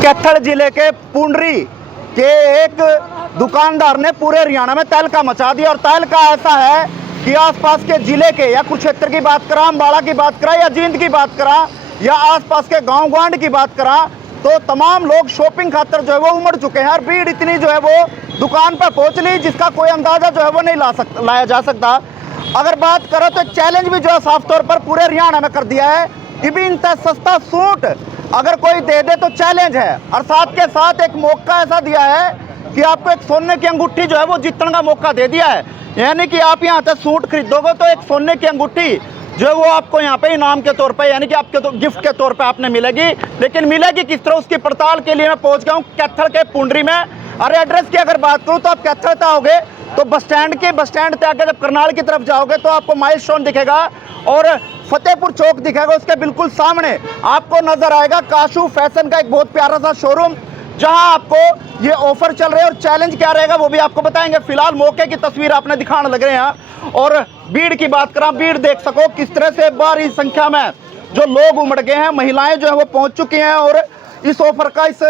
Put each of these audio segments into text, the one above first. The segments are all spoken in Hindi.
कैथल जिले के पुंडरी के एक दुकानदार ने पूरे हरियाणा में तहलका मचा दिया। और तहलका ऐसा है कि आसपास के जिले के या कुरुक्षेत्र की बात करा, अम्बाला की बात करा या जींद की बात करा या आसपास के गांव ग्वांड की बात करा, तो तमाम लोग शॉपिंग खातर जो है वो उमड़ चुके हैं। और भीड़ इतनी जो है वो दुकान पर पहुंच ली जिसका कोई अंदाजा जो है वो नहीं लाया जा सकता। अगर बात करो तो चैलेंज भी जो है साफ तौर पर पूरे हरियाणा में कर दिया है कि भी इतना सस्ता सूट अगर कोई दे दे तो चैलेंज है। और साथ के साथ एक मौका ऐसा दिया है कि आपको एक सोने की अंगूठी जो है वो जीतने का मौका दे दिया है। यानी कि आप यहाँ से सूट खरीदोगे तो एक सोने की अंगूठी जो है वो आपको यहाँ पे इनाम के तौर पे, यानी कि आपके तो गिफ्ट के तौर पे आपने मिलेगी। लेकिन मिलेगी किस तरह, उसकी पड़ताल के लिए मैं पहुँच गया हूँ कैथल के पुंडरी में। और एड्रेस की अगर बात करूँ तो आप कैथल से आओगे तो बस स्टैंड से आगे जब करनाल की तरफ जाओगे तो आपको माइलस्टोन दिखेगा और फतेहपुर चौक दिखेगा। उसके बिल्कुल सामने आपको नजर आएगा काशू फैशन का एक बहुत प्यारा सा शोरूम, जहां आपको ये ऑफर चल रहे हैं। और चैलेंज क्या रहेगा वो भी आपको बताएंगे। फिलहाल मौके की तस्वीर आपने दिखाने लग रहे हैं। और भीड़ की बात करा, भीड़ देख सको किस तरह से बड़ी संख्या में जो लोग उमड़ गए हैं, महिलाएं जो है वो पहुंच चुकी हैं और इस ऑफर का, इस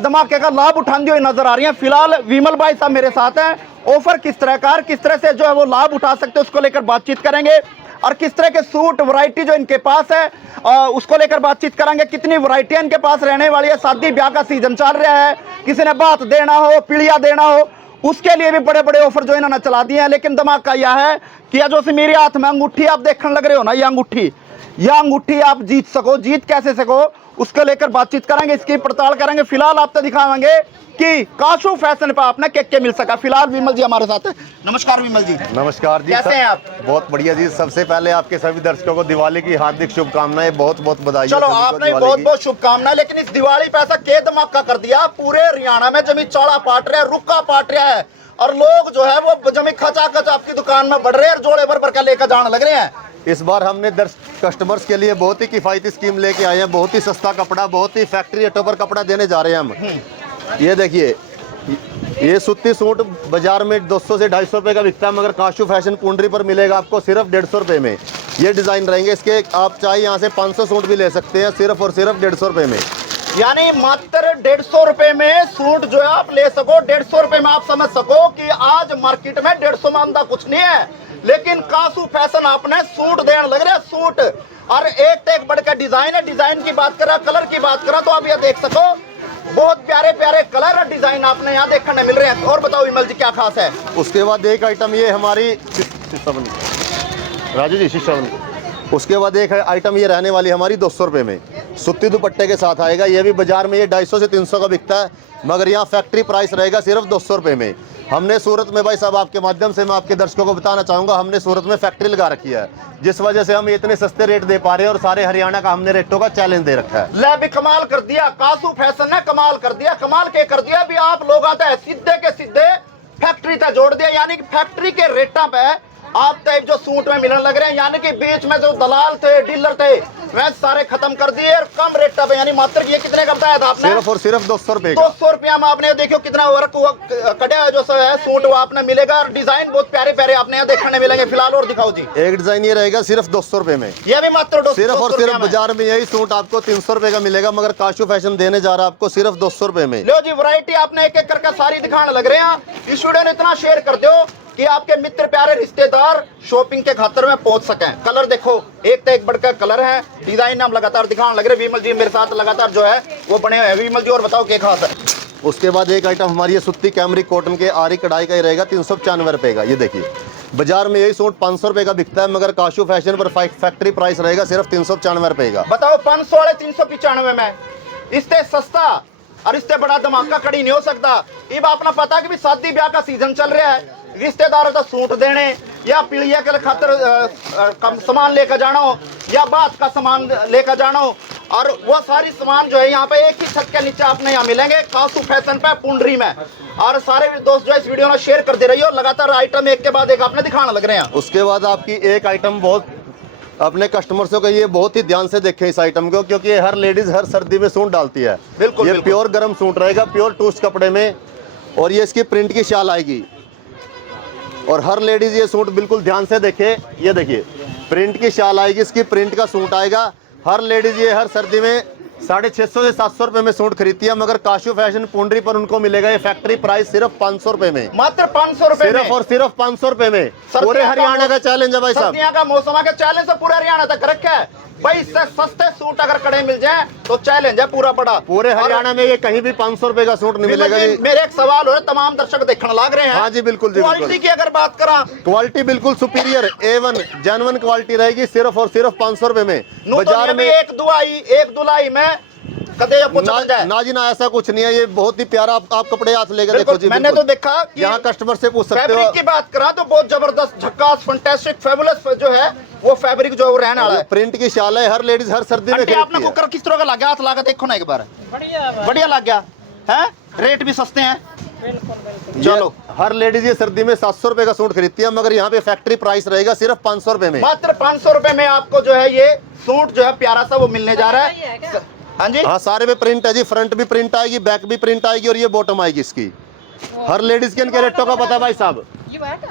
धमाके का लाभ उठाती हुई नजर आ रही है। फिलहाल विमल भाई साहब मेरे साथ हैं। ऑफर किस तरह का, किस तरह से जो है वो लाभ उठा सकते हैं उसको लेकर बातचीत करेंगे। और किस तरह के सूट वैरायटी जो इनके पास है उसको लेकर बातचीत करेंगे। कितनी वैरायटी इनके पास रहने वाली है। शादी ब्याह का सीजन चल रहा है, किसी ने बात देना हो, पीढ़िया देना हो, उसके लिए भी बड़े बड़े ऑफर जो इन्होंने चला दिए हैं। लेकिन धमाका यह है कि यह जो मेरे हाथ में अंगूठी आप देखने लग रहे हो ना, यह अंगूठी आप जीत सको, जीत कैसे सको उसको लेकर बातचीत करेंगे, इसकी पड़ताल करेंगे। फिलहाल आपको दिखाएंगे कि काशू फैशन पर आपने क्या क्या मिल सका। फिलहाल विमल जी हमारे साथ है। नमस्कार विमल जी। नमस्कार जी, कैसे हैं आप? बहुत बढ़िया जी। सबसे पहले आपके सभी दर्शकों को दिवाली की हार्दिक शुभकामनाएं, बहुत बहुत बधाई। चलो आपने बहुत बहुत शुभकामनाएं। लेकिन इस दिवाली पे ऐसा के धमाका कर दिया, पूरे हरियाणा में जमी चौड़ा पाट रहा है, रुक्का पाट रहा है और लोग जो है वो जमी खचाखच आपकी दुकान में बढ़ रहे हैं और जोड़े भर भर के लेकर जाने लग रहे हैं। इस बार हमने कस्टमर्स के लिए बहुत ही किफायती स्कीम लेके आए हैं। बहुत ही सस्ता कपड़ा, बहुत ही फैक्ट्री रेटों पर कपड़ा देने जा रहे हैं हम। ये देखिए, ये सूती सूट बाजार में 200 से 250 रुपए का बिकता है, मगर काशू फैशन पुंडरी पर मिलेगा आपको सिर्फ 150 रुपए में। ये डिजाइन रहेंगे इसके, आप चाहे यहाँ से 500 सूट भी ले सकते हैं सिर्फ और सिर्फ 150 रुपए में। यानी मात्र 150 रुपए में सूट जो है आप ले सको। 150 रुपए में आप समझ सको कि आज मार्केट में 150 में अंदा कुछ नहीं है, लेकिन काशू फैशन आपने सूट देने लग रहे हैं, सूट। और एक बढ़कर डिजाइन है। डिजाइन की बात करा, कलर की बात करा तो आप ये देख सको, बहुत प्यारे प्यारे कलर और डिजाइन आपने यहाँ देखने मिल रहे हैं। और बताओ विमल जी क्या खास है। उसके बाद एक आइटम ये हमारी राजू जी शीशा। उसके बाद एक आइटम ये रहने वाली हमारी 200 रुपये में, सूती दुपट्टे के साथ आएगा। ये भी बाजार में ये 250 से 300 का बिकता है, मगर यहाँ फैक्ट्री प्राइस रहेगा सिर्फ 200 रुपये में। हमने सूरत में, भाई साहब आपके माध्यम से मैं आपके दर्शकों को बताना चाहूँगा, हमने सूरत में फैक्ट्री लगा रखी है, जिस वजह से हम इतने सस्ते रेट दे पा रहे हैं और सारे हरियाणा का हमने रेटों का चैलेंज दे रखा है। ले भी कमाल कर दिया, काशू फैशन ने कमाल कर दिया। कमाल के कर दिया भी आप लोग आते हैं सीधे के सीधे फैक्ट्री तक जोड़ दिया। यानी कि फैक्ट्री के रेटा पे आप टाइप जो सूट में मिलने लग रहे हैं, यानी कि बीच में जो दलाल थे, डीलर थे, वह सारे खत्म कर दिए और कम रेट पे। यानी मात्र ये कितने का बताया था आपने? सिर्फ और सिर्फ 200 रुपए। 200 रुपया में आपने देखो कितना वर्क हुआ, कटा जो है सूट वो आपने मिलेगा। और डिजाइन बहुत प्यारे प्यारे आपने यहाँ देखने मिलेंगे। फिलहाल और दिखाओ जी। एक डिजाइन ये रहेगा सिर्फ 200 रुपए में, ये भी मात्र सिर्फ और सिर्फ। बाजार में यही सूट आपको 300 रुपए का मिलेगा, मगर काशू फैशन देने जा रहा है आपको सिर्फ 200 रुपए में। लो जी, वैरायटी आपने एक एक करके सारी दिखाने लग रहे हैं। इस वीडियो ने इतना शेयर कर दो कि आपके मित्र प्यारे रिश्तेदार शॉपिंग के खातर में पहुंच सकें। कलर देखो, एक तो एक बढ़कर कलर है, डिजाइन हम लगातार दिखाने लग रहे। विमल जी मेरे साथ लगातार जो है वो बने हुए हैं। विमल जी और बताओ क्या खास है। उसके बाद एक आइटम हमारी ये सूती कैमरिक कॉटन के आरी कढ़ाई का ही रहेगा 395 रुपए का। ये देखिए, बाजार में यही सूट 500 रुपए का बिकता है, मगर काशू फैशन पर फैक्ट्री प्राइस रहेगा सिर्फ 395 रुपए का। बताओ 500 वाले 395 में, इससे सस्ता और इससे बड़ा धमाका कड़ी नहीं हो सकता। अब आपने पता कि भी शादी ब्याह का सीजन चल रहा है, रिश्तेदारों का सूट देने या पीढ़िया के खातर सामान लेकर जाना हो या बात का सामान लेकर जाना हो, और वो सारी सामान जो है यहाँ पे एक ही छत के नीचे आपने यहाँ मिलेंगे काशू फैशन पे पुंडरी में। और सारे दोस्त जो इस वीडियो में शेयर कर दे रही हो, लगातार आइटम एक के बाद एक आपने दिखाने लग रहे हैं। उसके बाद आपकी एक आइटम बहुत अपने कस्टमर्स को ये बहुत ही ध्यान से देखें इस आइटम को, क्योंकि ये हर लेडीज हर सर्दी में सूट डालती है। बिल्कुल, ये प्योर गर्म सूट रहेगा, प्योर टूस्ट कपड़े में, और ये इसकी प्रिंट की शाल आएगी। और हर लेडीज ये सूट बिल्कुल ध्यान से देखे, ये देखिए प्रिंट की शाल आएगी, इसकी प्रिंट का सूट आएगा। हर लेडीज ये हर सर्दी में 650 से 700 रुपए में सूट खरीदती है, मगर काशू फैशन पुंडरी पर उनको मिलेगा ये फैक्ट्री प्राइस सिर्फ 500 रुपए में, मात्र 500 रुपए में, सिर्फ और सिर्फ 500 रुपए में। सर्दियां पूरे का हरियाणा का चैलेंज है भाई साहब। सर्दियां का मौसम है, चैलेंज से पूरा हरियाणा तक रखा है भाई। इससे सस्ते सूट अगर कड़े मिल जाए तो चैलेंज है पूरा बड़ा। पूरे हरियाणा में ये कहीं भी 500 रुपए का सूट नहीं मिलेगा जी। मेरे एक सवाल हो रहा है, तमाम दर्शक देखने लग रहे हैं। हाँ जी बिल्कुल जी, क्वालिटी की अगर बात करा, क्वालिटी बिल्कुल सुपीरियर A1 जेन्युइन क्वालिटी रहेगी, सिर्फ और सिर्फ 500 रुपए में। बाजार में एक दुलाई में कदे या कुछ बन जाए ना जी ना, ऐसा कुछ नहीं है। ये बहुत ही प्यारा आप कपड़े हाथ लेकर देखो जी। मैंने तो देखा कि यहाँ कस्टमर से पूछ सकते हो। फैब्रिक की बात करा तो बहुत जबरदस्त, झक्कास, फैंटास्टिक, फेबुलस जो है वो फैब्रिक जो रहने वाला है। प्रिंट की शाल है, हर लेडीज हर सर्दी में आपने खरीदती है। कुकर किस तरह का लगा, हाथ लगा देखो ना एक बार। बढ़िया लग गया है, रेट भी सस्ते हैं। चलो, हर लेडीज ये सर्दी में 700 रुपए का सूट खरीदती है, मगर यहाँ पे फैक्ट्री प्राइस रहेगा सिर्फ 500 रुपए में। मात्र 500 रुपए में आपको जो है ये सूट जो है प्यारा सा वो मिलने जा रहा है। हाँ जी, हाँ सारे में प्रिंट है जी, फ्रंट भी प्रिंट आएगी, बैक भी प्रिंट आएगी, और ये बॉटम आएगी इसकी। हर लेडीज के इनके रेटों का पता है भाई साहब।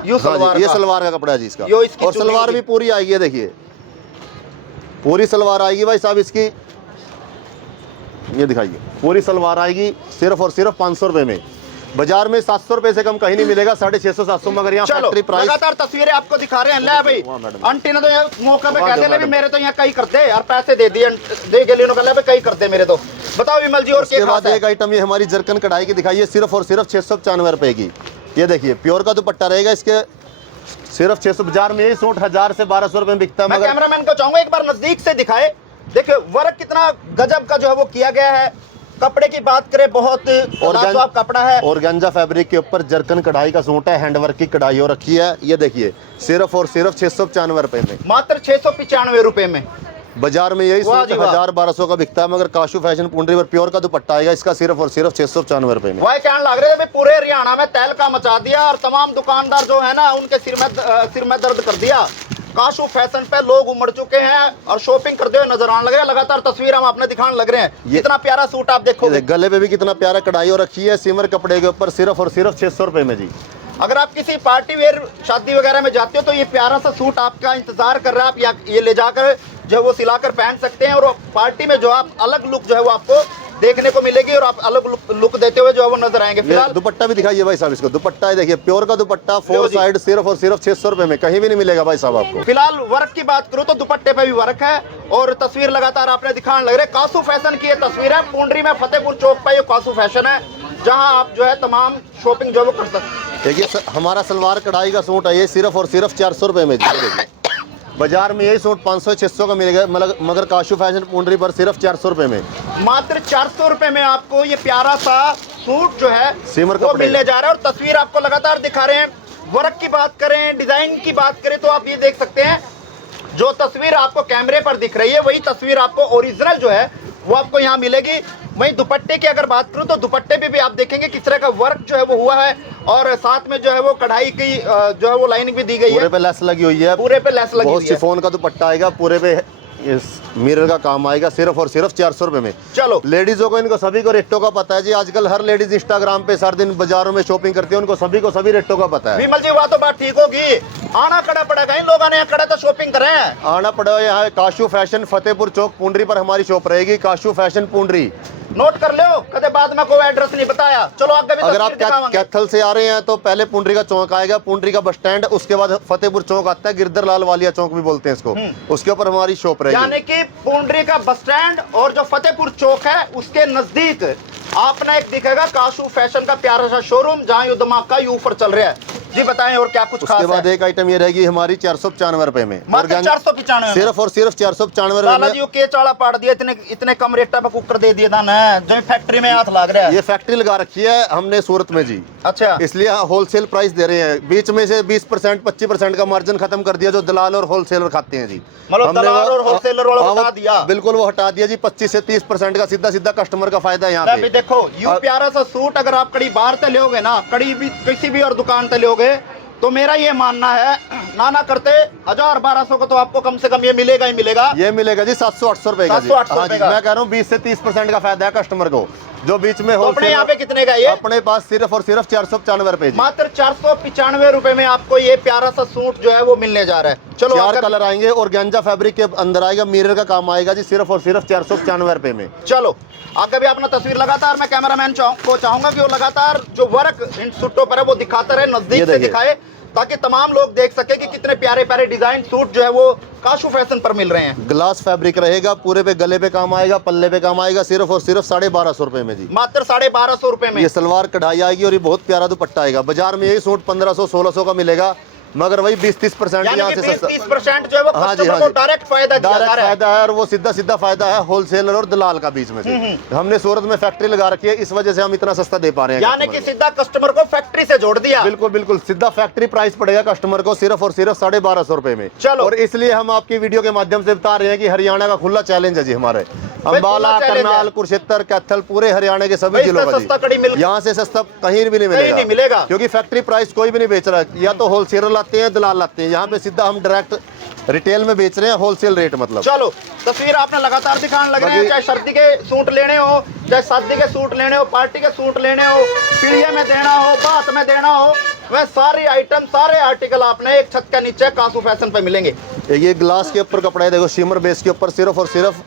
यो सलवार ये का। सलवार का कपड़ा है जी इसका, यो इसकी और चुन्नी सलवार होगी। भी पूरी आएगी, ये देखिए पूरी सलवार आएगी भाई साहब इसकी। ये दिखाइए, पूरी सलवार आएगी सिर्फ और सिर्फ 500 रुपए में। बाजार में 700 रुपए से कम कहीं नहीं मिलेगा, 650 700, मगर यहाँ फैक्ट्री प्राइस। लगातार तस्वीरें आपको दिखा रहे हैं। ले भाई, आंटी ने तो ये मौके पे वहाँ कहते जाओ ले भी मैडम। मेरे तो यहाँ कई कर दे और पैसे दे दिए, दे के लिए उन्होंने कहा कई कर दे मेरे तो। बताओ विमल जी, और उसके क्या बाद खास है? एक आइटम ये हमारी जरकन कढ़ाई की दिखाइए, सिर्फ और सिर्फ 695 रुपए की। ये देखिए प्योर का दुपट्टा रहेगा इसके, सिर्फ 600। बाजार में ये सूट 1000 से 1200 रुपए में बिकता है, मैं मगर कैमरामैन को चाहूंगा एक बार नजदीक से दिखाए। देखिए वर्क कितना गजब का जो है वो किया गया है। कपड़े की बात करें, बहुत लाजवाब कपड़ा है। ऑर्गेन्जा फैब्रिक के ऊपर जरकन कढ़ाई का सूट है, हैंडवर्क की कढ़ाई हो रखी है। ये देखिए सिर्फ और सिर्फ 695 रुपए में, मात्र 695 रुपए में। बाजार में यही वाह सूट जी वाह। 1000-1200 का बिकता है, मगर काशू फैशन पुंडरी पर प्योर का दुपट्टा आएगा इसका सिर्फ और सिर्फ 695 रुपए में। वही कहने लग रहे थे पूरे हरियाणा में तहलका मचा दिया और तमाम दुकानदार जो है ना उनके सिर में दर्द कर दिया। काशू फैशन पे लोग उमड़ चुके हैं और शॉपिंग करते हुए नजर आने लगे हैं। लगातार तस्वीर हम अपने दिखाने लग रहे हैं। इतना प्यारा सूट आप देखो, गले पे भी कितना प्यारा कढ़ाई हो रखी है, सिमर कपड़े के ऊपर सिर्फ और सिर्फ 600 रुपए में जी। अगर आप किसी पार्टी वेयर शादी वगैरह में जाते हो तो ये प्यारा सा सूट आपका इंतजार कर रहा है। आप ये ले जाकर जो है वो सिलाकर पहन सकते हैं, और पार्टी में जो आप अलग लुक जो है वो आपको देखने को मिलेगी और आप अलग लुक देते हुए जो है वो नजर आएंगे। फिलहाल दुपट्टा भी दिखाइए भाई साहब, इसको दुपट्टा है देखिए, प्योर का दुपट्टा, लो 4 जी। साइड, सिर्फ और सिर्फ 600 रुपए में, कहीं भी नहीं मिलेगा भाई साहब आपको। फिलहाल वर्क की बात करूं तो दुपट्टे पे भी वर्क है, और तस्वीर लगातार आपने दिखाने लग रहे। कासू फैशन की ये तस्वीर है, पुंडरी में फतेहपुर चौक पर ये कासू फैशन है, जहां आप जो है तमाम शॉपिंग जो है वो कर सकते हैं। देखिए हमारा सलवार कढ़ाई का सूट है, ये सिर्फ और सिर्फ 400 रुपए में। देखिए बाजार में यही सूट 500-600 का मिलेगा, मगर काशू फैशन पुंडरी पर सिर्फ 400 रुपए में, मात्र 400 रुपए में आपको ये प्यारा सा सूट जो है सिमर वो कपड़े मिलने जा रहा है। और तस्वीर आपको लगातार दिखा रहे हैं। वर्क की बात करें, डिजाइन की बात करें तो आप ये देख सकते हैं, जो तस्वीर आपको कैमरे पर दिख रही है वही तस्वीर आपको ओरिजिनल जो है वो आपको यहाँ मिलेगी। वहीं दुपट्टे की अगर बात करूं तो दुपट्टे पे भी आप देखेंगे किस तरह का वर्क जो है वो हुआ है, और साथ में जो है वो कढ़ाई की जो है वो लाइनिंग भी दी गई पूरे है। पे लेस लगी हुई है, पूरे पे लेस लगी बहुत हुई है। शिफॉन का दुपट्टा आएगा, पूरे पे इस मिरर का काम आएगा, सिर्फ और सिर्फ 400 रुपए में। चलो, लेडीजों को, इनको सभी को रेटों का पता है जी। आजकल हर लेडीज इंस्टाग्राम पे सारे दिन बाजारों में शॉपिंग करती है, उनको सभी को सभी रेटों का पता है। विमल जी वह तो बात ठीक होगी, आना खड़ा पड़ेगा, इन लोगों ने यहाँ खड़ा तो शॉपिंग करें। आना पड़ा यहाँ काशू फैशन फतेहपुर चौक पुंडरी पर हमारी शॉप रहेगी, काशू फैशन पुंडरी। नोट कर लो, कदे बाद में कोई एड्रेस नहीं बताया। चलो आगे भी अगर आप तस्वीर दिखावांगे। कैथल से आ रहे हैं तो पहले पुंडरी का चौक आएगा, पुंडरी का बस स्टैंड, उसके बाद फतेहपुर चौक आता है, गिरधर लाल वालिया चौक भी बोलते हैं इसको, उसके ऊपर हमारी शॉप रहेगी। यानी कि पुंडरी का बस स्टैंड और जो फतेहपुर चौक है उसके नजदीक आपने एक दिखेगा काशू फैशन का प्यारा सा शोरूम, जहां यू धमाका यू ऑफर चल रहा है। जी बताएं और क्या कुछ खास उसके बाद है? एक आइटम ये रहेगी हमारी 495 रुपए में, मात्र 495 सिर्फ और सिर्फ 495 रुपए लाला में। जी को के चाला पाड़ दिया, इतने कम रेट पे कुकर दे दिया था ना, जो फैक्ट्री में हाथ लग रहा है। ये फैक्ट्री लगा रखी है हमने सूरत में जी, अच्छा, इसलिए होलसेल प्राइस दे रहे हैं। बीच में से 20% 25% का मार्जिन खत्म कर दिया, जो दलाल और होलसेलर खाते हैं जी। मतलब हमने दलाल और होलसेलर वाला हाँ, हटा दिया। बिल्कुल वो हटा दिया जी। 25 से 30% का सीधा सीधा कस्टमर का फायदा है यहाँ अभी पे। देखो यू प्यारा सा सूट अगर आप कड़ी बाहर से लोगे ना, कड़ी भी किसी भी और दुकान से लोगे, तो मेरा ये मानना है ना करते 1000-1200 को तो आपको कम से कम ये मिलेगा ही मिलेगा। ये मिलेगा जी 700-800 रुपए का जी। 700-800 हाँ जी, रुपए का। मैं कह रहा हूँ 20 से 30% का फायदा है कस्टमर को। जो बीच में तो अपने होलसेल यहाँ पे कितने का ये? अपने पास सिर्फ और सिर्फ 495 रुपए जी। मात्र 495 रुपए में आपको ये प्यारा सा सूट जो है वो मिलने जा रहा है। चलो 4 कलर आएंगे और गेंजा फैब्रिक के अंदर आएगा, मिरर का काम आएगा जी, सिर्फ और सिर्फ 495 रुपए में। चलो आगे भी अपना तस्वीर लगातार मैं कैमरामैन को चाहूंगा कि वो लगातार जो वर्क इन सूटों पर है वो दिखाता रहे, नजदीक से दिखाए, ताकि तमाम लोग देख सके कि कितने प्यारे प्यारे डिजाइन सूट जो है वो काशू फैशन पर मिल रहे हैं। ग्लास फैब्रिक रहेगा, पूरे पे गले पे काम आएगा, पल्ले पे काम आएगा, सिर्फ और सिर्फ 1250 रुपए में जी। मात्र 1250 रुपए में ये सलवार कढ़ाई आएगी और ये बहुत प्यारा दुपट्टा आएगा। बाजार में यही सूट 1500-1600 का मिलेगा, मगर वही 20-30% यहाँ से सस्ता। 20-30% जो है वो कस्टमर को डायरेक्ट फायदा दिया जा रहा है। फायदा है, और वो सीधा सीधा फायदा है होलसेलर और दलाल का बीच में से। हमने सूरत में फैक्ट्री लगा रखी है, इस वजह से हम इतना सस्ता दे पा रहे हैं। यानी कि सीधा कस्टमर को फैक्ट्री से जोड़ दिया। बिल्कुल बिल्कुल, सीधा फैक्ट्री प्राइस पड़ेगा कस्टमर को सिर्फ और सिर्फ 1250 रुपए में। चलो, और इसलिए हम आपकी वीडियो के माध्यम से बता रहे हैं कि हरियाणा का खुला चैलेंज है जी हमारे। अम्बाला, करनाल, कुरुक्षेत्र, कैथल, पूरे हरियाणा के सभी जिलों का, यहाँ से सस्ता कहीं भी नहीं मिलेगा, क्योंकि फैक्ट्री प्राइस कोई भी नहीं बेच रहा है। या तो होलसेलर लाते हैं, दलाल लाते हैं, यहाँ पे सीधा हम डायरेक्ट रिटेल में बेच रहे हैं, होलसेल रेट मतलब। चलो तस्वीर आपने लगातार दिखाने लग रहे हैं, चाहे सर्दी के सूट लेने हो, चाहे शादी के सूट लेने हो, पार्टी के सूट लेने हो, पीढ़िया में देना हो, बात में देना हो, वह सारी आइटम, सारे आर्टिकल आपने एक छत के नीचे कासू फैशन पे मिलेंगे। ये ग्लास के ऊपर कपड़ा है, देखो शिमर बेस के ऊपर, सिर्फ और सिर्फ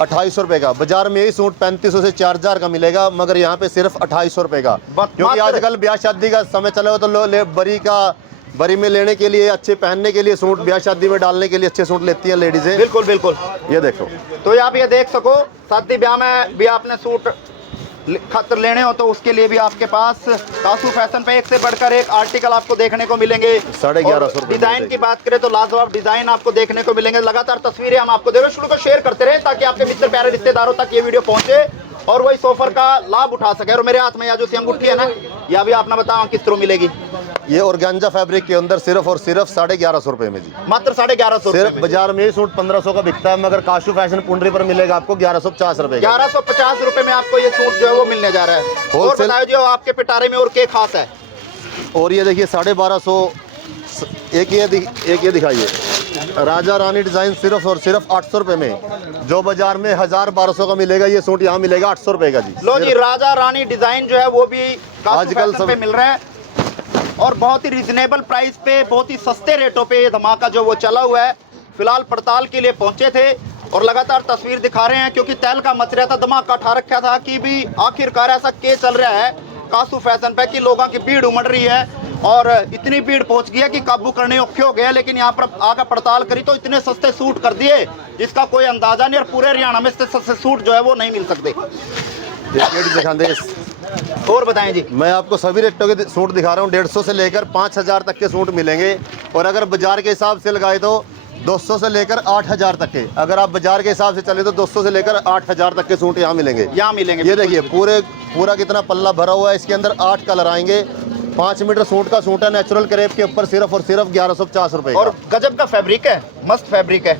2800 रुपए का। बाजार में यही सूट 3500 से 4000 का मिलेगा, मगर यहाँ पे सिर्फ 2800 रुपए का, क्योंकि आजकल ब्याह शादी का समय चला हो तो बरी में लेने के लिए, अच्छे पहनने के लिए सूट, ब्याह शादी में डालने के लिए अच्छे सूट लेती हैं लेडीजें। बिल्कुल बिल्कुल, ये देखो, तो आप ये देख सको, शादी ब्याह में भी आपने सूट खतर लेने हो तो उसके लिए भी आपके पास कासू फैशन पे एक से बढ़कर एक आर्टिकल आपको देखने को मिलेंगे। 1150 डिजाइन की बात करें तो लाजवाब डिजाइन आपको देखने को मिलेंगे। लगातार तस्वीरें हम आपको दे रहे हैं, शुरू को शेयर करते रहे ताकि आपके मित्र प्यारे रिश्तेदारों तक ये वीडियो पहुंचे और वही सोफर का लाभ उठा सके। और मेरे हाथ में यह जो सी अंगूठी है ना, यह भी आपने बताओ किस तरह मिलेगी। ये ऑर्गेन्जा फैब्रिक के अंदर सिर्फ और सिर्फ 1150 रुपए में जी, मात्र 1150। सिर्फ बाजार में ये सूट 1500 का बिकता है, मगर काशू फैशन पुंडरी पर मिलेगा आपको 1150 रुपए। 1150 रुपए में आपको ये सूट जो है वो मिलने जा रहा है। और बताओ जी आपके पिटारे में और क्या खास है? और ये देखिए 1250, एक ये दिखाइए, राजा रानी डिजाइन सिर्फ और सिर्फ 800 रुपए में, जो बाजार में 1000-1200 का मिलेगा, ये सूट यहाँ मिलेगा 800 रुपए का जी। लो जी, राजा रानी डिजाइन जो है वो भी आजकल सब पे मिल रहा है और बहुत ही रिजनेबल प्राइस पे, बहुत ही सस्ते रेटों पे ये धमाका जो वो चला हुआ है। फिलहाल पड़ताल के लिए पहुंचे थे और लगातार तस्वीर दिखा रहे हैं, क्योंकि तेल का मच रहा था, धमाका उठा रखा था कि भी आखिरकार ऐसा क्या चल रहा है कासू फैशन पे कि लोगों की भीड़ उमड़ रही है और इतनी भीड़ पहुंच गई है कि काबू करने औखे हो गया। लेकिन यहाँ पर आकर पड़ताल करी तो इतने सस्ते सूट कर दिए जिसका कोई अंदाजा नहीं, और पूरे हरियाणा में सस्ते सूट जो है वो नहीं मिल सकते। दिखा दे और बताएं जी। मैं आपको सभी रेटों के सूट दिखा रहा हूँ, 150 से लेकर 5000 तक के सूट मिलेंगे, और अगर बाजार के हिसाब से लगाए तो 200 से लेकर 8000 तक के। अगर आप बाजार के हिसाब से चले तो 200 से लेकर 8000 तक के सूट यहाँ मिलेंगे। ये देखिए पूरा कितना पल्ला भरा हुआ है, इसके अंदर 8 कलर आएंगे। 5 मीटर सूट का सूट है, नेचुरल क्रेप के ऊपर, सिर्फ और सिर्फ 1150 रुपए। और गजब का फैब्रिक है, मस्त फैब्रिक है,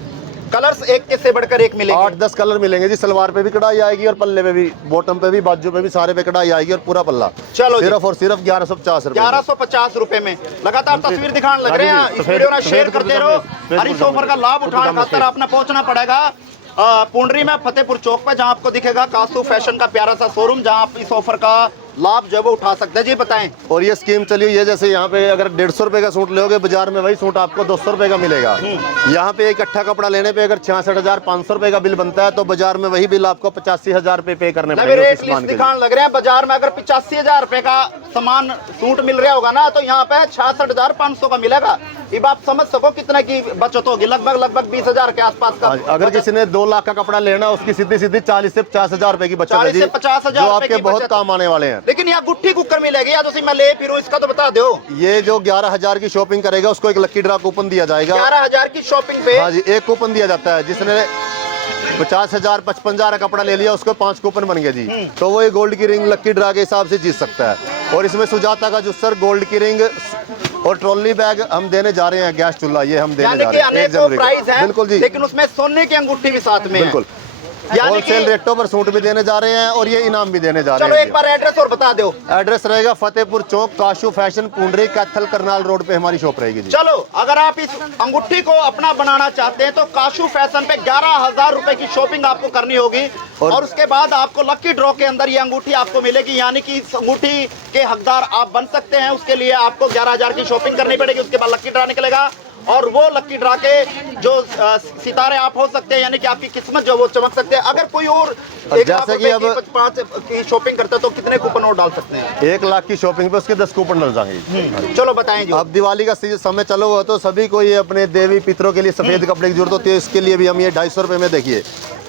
कलर्स एक के से बढ़कर एक मिलेंगे। 8-10 कलर मिलेंगे जी। सलवार पे भी कढ़ाई आएगी और पल्ले पे भी, बॉटम पे भी, बाजू पे भी, सारे पे कढ़ाई आएगी और पूरा पल्ला। चलो सिर्फ और सिर्फ 1150 रुपए। 1150 रुपए में लगातार तस्वीर दिखाने लग रहे हैं। इस वीडियो को शेयर करते रहो। हरीश ऑफर का लाभ उठाने खातर आपने पहुंचना पड़ेगा पुंडरी में फतेहपुर चौक पे, जहां आपको दिखेगा कासू फैशन का प्यारा सा शोरूम, जहां आप इस ऑफर का लाभ जो है वो उठा सकते हैं। जी बताएं। और ये स्कीम चली हुई है, जैसे यहाँ पे अगर 150 रुपए का सूट लोगे, बाजार में वही सूट आपको 200 रुपए का मिलेगा। यहाँ पे इकट्ठा कपड़ा लेने पे अगर 66,500 रुपए का बिल बनता है, तो बाजार में वही बिल आपको 85,000 रुपए पे करने पड़ेंगे। रेट लिस्ट दिखाने लग रहे हैं, बाजार में अगर 85,000 रुपए का सामान सूट मिल रहा होगा ना, तो यहाँ पे 66,500 का मिलेगा। अब आप समझ सको कितना की बचत होगी, लगभग 20,000 के आसपास का। अगर किसी ने 2 लाख का कपड़ा लेना, उसकी सीधी 40 से 50,000 रुपए की बचत है जी, 50,000 जो आपके बहुत काम आने वाले हैं। लेकिन यहाँ गुट्ठी कुकर मिलेगी या तो मैं ले फिर इसका तो बता दो। ये जो 11,000 की शॉपिंग करेगा उसको एक लकी ड्रा कूपन दिया जाएगा। 11,000 की शॉपिंग पे, हाँ जी, एक कूपन दिया जाता है। जिसने 50,000 55,000 का कपड़ा ले लिया, उसको 5 कूपन बन गए जी, तो वो ये गोल्ड की रिंग लकी ड्रा के हिसाब से जीत सकता है। और इसमें सुजाता का जूसर, गोल्ड की रिंग और ट्रॉली बैग हम देने जा रहे हैं। गैस चूल्हा ये हम देने जा रहे हैं। प्राइस है बिल्कुल जी, लेकिन उसमें सोने की अंगूठी भी साथ में बिल्कुल। यानी होलसेल कि- रेटों पर सूट भी देने जा रहे हैं और ये इनाम भी देने जा रहे चलो हैं। एक बार एड्रेस और बता दो। एड्रेस रहेगा फतेहपुर चौक, काशू फैशन, पुंडरी, कैथल, करनाल रोड पे हमारी शॉप रहेगी जी। चलो अगर आप इस अंगूठी को अपना बनाना चाहते हैं तो काशू फैशन पे 11,000 रुपए की शॉपिंग आपको करनी होगी और उसके बाद आपको लकी ड्रॉ के अंदर ये अंगूठी आपको मिलेगी। यानी कि इस अंगूठी के हकदार आप बन सकते हैं। उसके लिए आपको 11,000 की शॉपिंग करनी पड़ेगी। उसके बाद लकी ड्रॉ निकलेगा और वो लकी ड्रा के जो सितारे आप हो सकते हैं, यानी कि आपकी किस्मत जो वो चमक सकते हैं। अगर कोई और जैसे कि अब 5 की शॉपिंग करता है तो कितने कूपन और डाल सकते हैं? 1 लाख की शॉपिंग पे उसके 10 कूपन डल जाएंगे। चलो बताएं जी। अब दिवाली का समय चलो हुआ तो सभी को ये अपने देवी पितरों के लिए सफेद कपड़े की जरूरत होती है। इसके लिए भी हम ये 250 रुपए में देखिए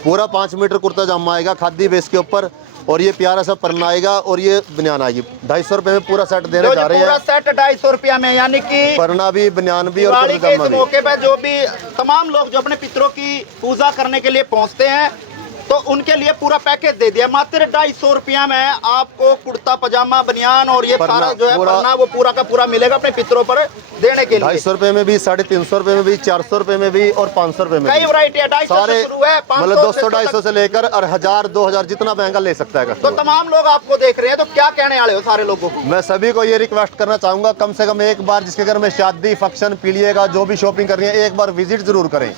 पूरा 5 मीटर कुर्ता जामा आएगा खादी बेस के ऊपर और ये प्यारा सा पन्ना आएगा और ये बनियान आएगी। 250 रुपए में पूरा सेट देने जा रहे हैं। पूरा सेट 250 रुपया में, यानी कि पन्ना भी, बनियान भी और दिवाली के इस पजामा भी। मौके पर जो भी तमाम लोग जो अपने पितरों की पूजा करने के लिए पहुंचते हैं तो उनके लिए पूरा पैकेज दे दिया। मात्र 250 रुपया में आपको कुर्ता पजामा बनियान और ये पन्ना, सारा जो है पूरा- पन्ना वो पूरा का पूरा मिलेगा अपने पितरों पर देने के लिए। 250 रुपए में भी, 350 रुपए में भी, 400 रुपए में भी और 500 रुपए में कई भी। वैरायटी है। 250 सारे से शुरू है, 500 मतलब 200 से 250 से लेकर और 1000 2000 जितना महंगा ले सकता है तो कस्टमर। तमाम लोग आपको देख रहे हैं तो क्या कहने वाले हो सारे लोगों को? मैं सभी को ये रिक्वेस्ट करना चाहूंगा कम से कम एक बार जिसके घर में शादी फंक्शन पीलिएगा जो भी शॉपिंग करनी है एक बार विजिट जरूर करें।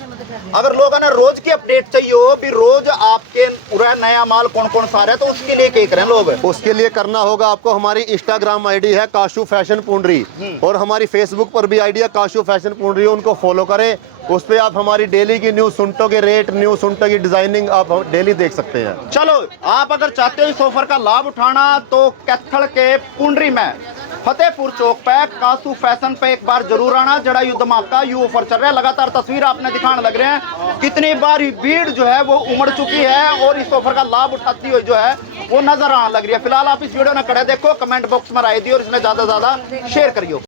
अगर लोगों ने रोज की अपडेट चाहिए हो भी रोज आपके पूरा नया माल कौन कौन सा आ रहा है तो उसके लिए क्या करें लोग? उसके लिए करना होगा आपको, हमारी इंस्टाग्राम आईडी है काशू फैशन पुंडरी और हमारी फेसबुक पर भी आईडी है काशू फैशन पुंडरी, उनको फॉलो करें। उस पे आप हमारी डेली की न्यू सूटों के रेट, न्यू सूटों की डिजाइनिंग आप डेली देख सकते हैं। चलो आप अगर चाहते हो इस ऑफर का लाभ उठाना तो कैथल के पुंडरी में फतेहपुर चौक पे काशू फैशन पे एक बार जरूर आना। जड़ायु धमाका यू ऑफर चल रहा है। लगातार तस्वीर आपने दिखाने लग रहे हैं कितनी बार भीड़ जो है वो उमड़ चुकी है और इस ऑफर का लाभ उठाती हुई जो है वो नजर आने लग रही है। फिलहाल आप इस वीडियो ने खड़े देखो, कमेंट बॉक्स में राय दियो और इसमें ज्यादा से ज्यादा शेयर करियो।